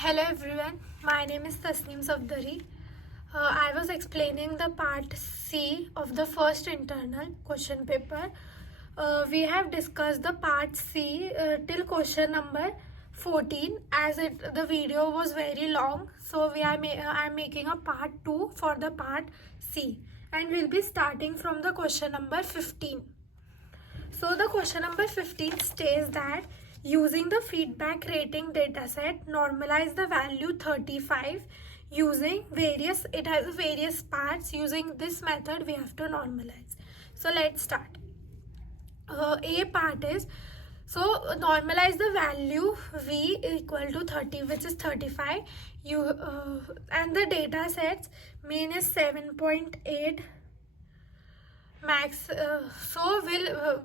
Hello everyone, my name is Tasneem Safdari. I was explaining the part C of the first internal question paper. We have discussed the part C till question number 14 as the video was very long. So I am making a part 2 for the part C and we'll be starting from the question number 15. So the question number 15 states that using the feedback rating dataset, normalize the value 35 using it has various parts. Using this method, we have to normalize. So let's start. A part is, so normalize the value V equal to 30, which is 35. And the data sets mean is 7.8 max. So we'll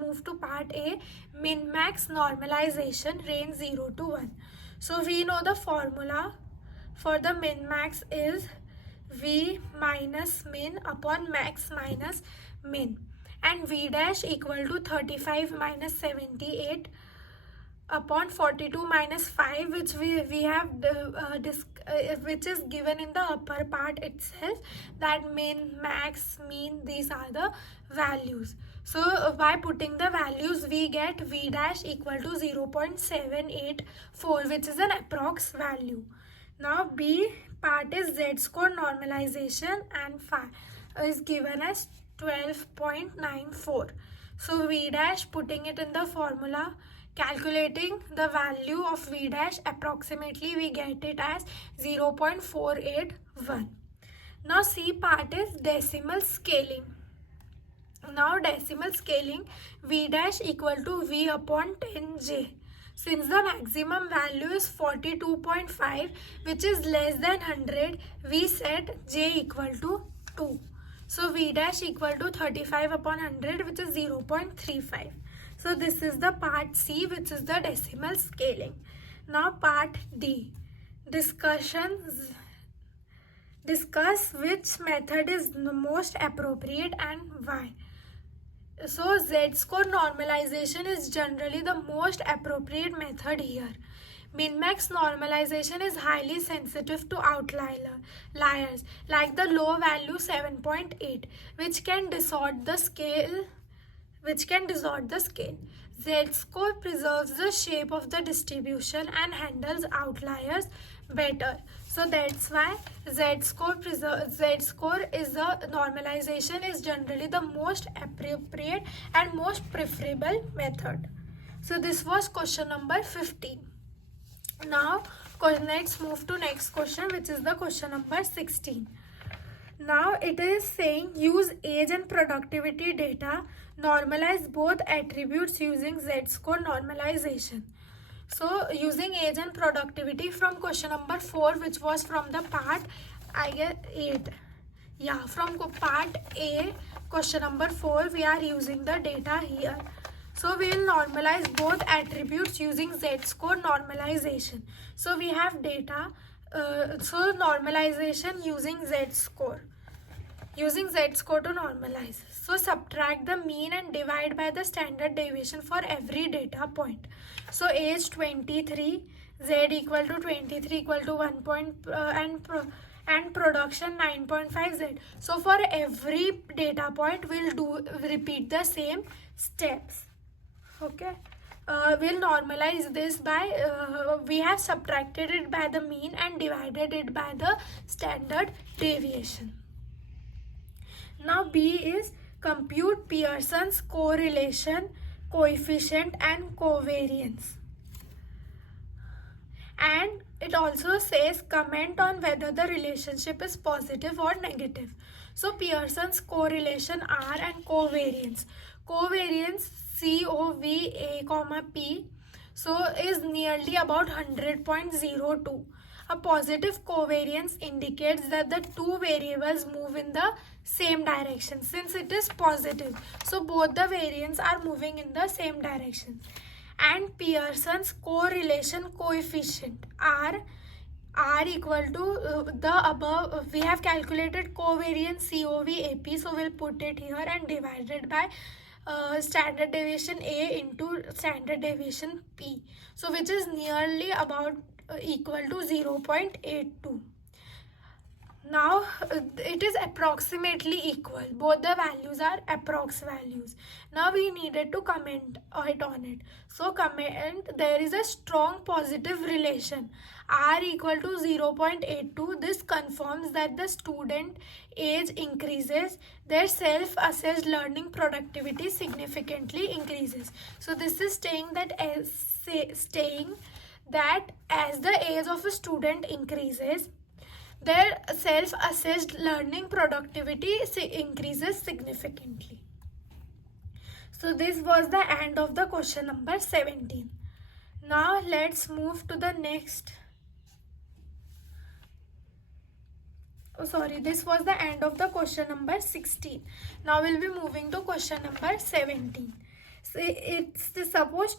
move to part A, min max normalization range 0 to 1. So we know the formula for the min max is V minus min upon max minus min, and V dash equal to 35 minus 78 upon 42 minus 5, which we have which is given in the upper part itself, that min, max, mean, these are the values. So by putting the values, we get V dash equal to 0.784, which is an approx value. Now B part is Z score normalization, and phi is given as 12.94. So V dash, putting it in the formula, calculating the value of V dash, approximately we get it as 0.481. Now C part is decimal scaling. Now decimal scaling, V dash equal to V upon 10J. Since the maximum value is 42.5, which is less than 100, we set J equal to 2. So V dash equal to 35 upon 100, which is 0.35. So this is the part C, which is the decimal scaling. Now part D, discuss which method is the most appropriate and why. So Z-score normalization is generally the most appropriate method here. Min-max normalization is highly sensitive to outliers, like the low value 7.8, which can distort the scale. Z-score preserves the shape of the distribution and handles outliers better. So that's why Z-score is the normalization is generally the most appropriate and most preferable method. So this was question number 15. Now let's move to next question, which is the question number 16. Now it is saying use age and productivity data, normalize both attributes using Z-score normalization. So using age and productivity from question number 4, which was from the part, I guess 8. Yeah, from part A, question number 4, we are using the data here. So we will normalize both attributes using Z-score normalization. So we have data, so normalization using Z-score. Using Z-score to normalize. So subtract the mean and divide by the standard deviation for every data point. So age 23, Z equal to 23 equal to 1 and production 9.5 Z. So for every data point, we'll repeat the same steps. Okay. We'll normalize this by, we have subtracted it by the mean and divided it by the standard deviation. Now B is compute Pearson's correlation coefficient and covariance. And it also says comment on whether the relationship is positive or negative. So Pearson's correlation R and covariance. Covariance COVA, P, so is nearly about 100.02. A positive covariance indicates that the two variables move in the same direction. Since it is positive, so both the variants are moving in the same direction. And Pearson's correlation coefficient R equal to the above. We have calculated covariance COVAP, so we'll put it here and divide it by standard deviation A into standard deviation P. So which is nearly about equal to 0.82. Now it is approximately equal. Both the values are approx values. Now we needed to comment it on it. So comment there is a strong positive relation. R equal to 0.82. This confirms that the student age increases, their self-assessed learning productivity significantly increases. So this is saying that as the age of a student increases, their self-assessed learning productivity increases significantly. So this was the end of the question number 17. Now let's move to the next. This was the end of the question number 16. Now we'll be moving to question number 17. So it's the suppose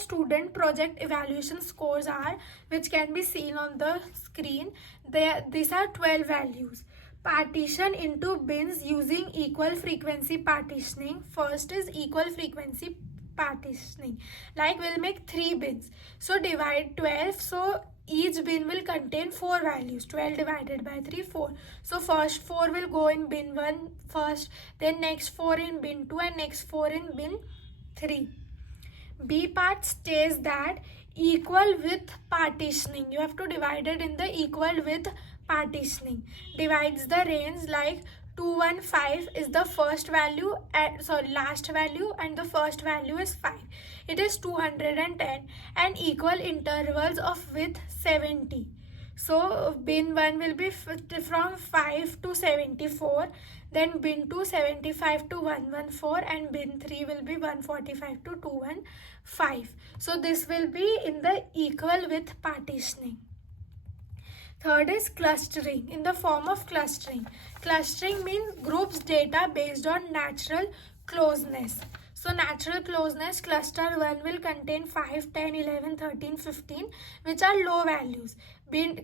student project evaluation scores are, which can be seen on the screen. These are 12 values. Partition into bins using equal frequency partitioning. First is equal frequency partitioning. Like we'll make 3 bins. So divide 12. So each bin will contain 4 values. 12 divided by 3, 4. So first 4 will go in bin 1 first, then next 4 in bin 2 and next 4 in bin 3. B part states that equal width partitioning. You have to divide it in the equal width partitioning. Divides the range like 215 is the first value, last value, and the first value is 5. It is 210 and equal intervals of width 70. So bin 1 will be from 5 to 74, then bin 2 75 to 114, and bin 3 will be 145 to 215. So this will be in the equal width partitioning. Third is clustering, in the form of clustering. Clustering means groups data based on natural closeness. So natural closeness, cluster 1 will contain 5, 10, 11, 13, 15, which are low values.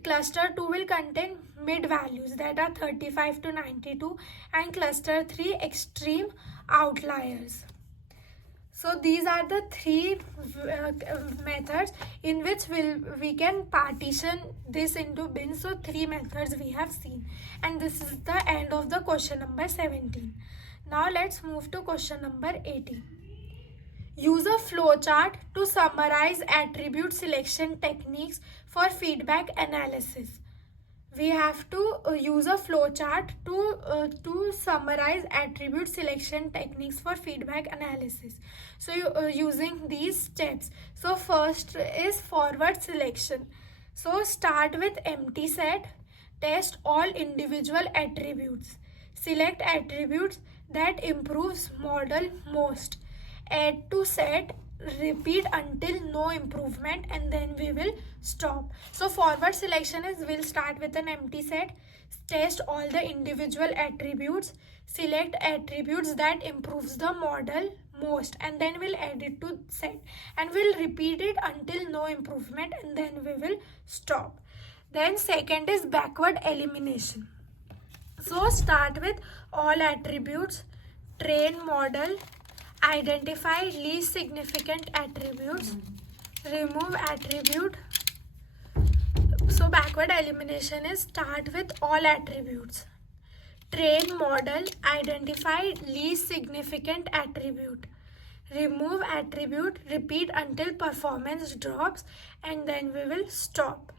Cluster 2 will contain mid values, that are 35 to 92, and cluster 3 extreme outliers. So these are the 3 methods in which we can partition this into bins. So 3 methods we have seen, and this is the end of the question number 17. Now let's move to question number 18. Use a flowchart to summarize attribute selection techniques for feedback analysis. We have to use a flowchart to summarize attribute selection techniques for feedback analysis. So using these steps. So first is forward selection. So start with empty set. Test all individual attributes. Select attributes that improves model most. Add to set. Repeat until no improvement, and then we will stop. So forward selection is, we'll start with an empty set, test all the individual attributes, select attributes that improves the model most, and then we'll add it to set, and we'll repeat it until no improvement, and then we will stop. Then second is backward elimination. So start with all attributes, train model, identify least significant attributes, remove attribute. So backward elimination is start with all attributes, train model, identify least significant attribute, remove attribute, repeat until performance drops, and then we will stop.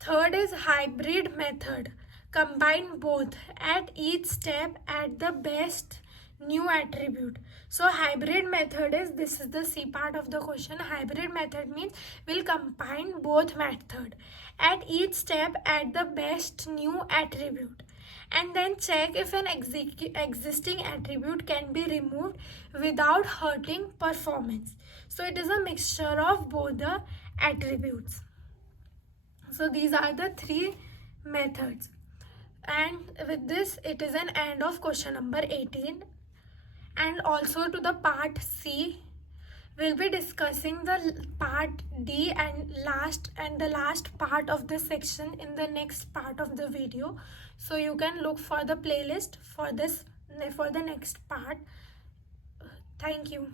Third is hybrid method. Combine both. At each step, add the best new attribute. So hybrid method is, this is the C part of the question. Hybrid method means we'll combine both method. At each step, add the best new attribute, and then check if an existing attribute can be removed without hurting performance. So it is a mixture of both the attributes. So these are the 3 methods, and with this it is an end of question number 18. And also to the part C, we'll be discussing the part D and the last part of this section in the next part of the video. So you can look for the playlist for this for the next part. Thank you.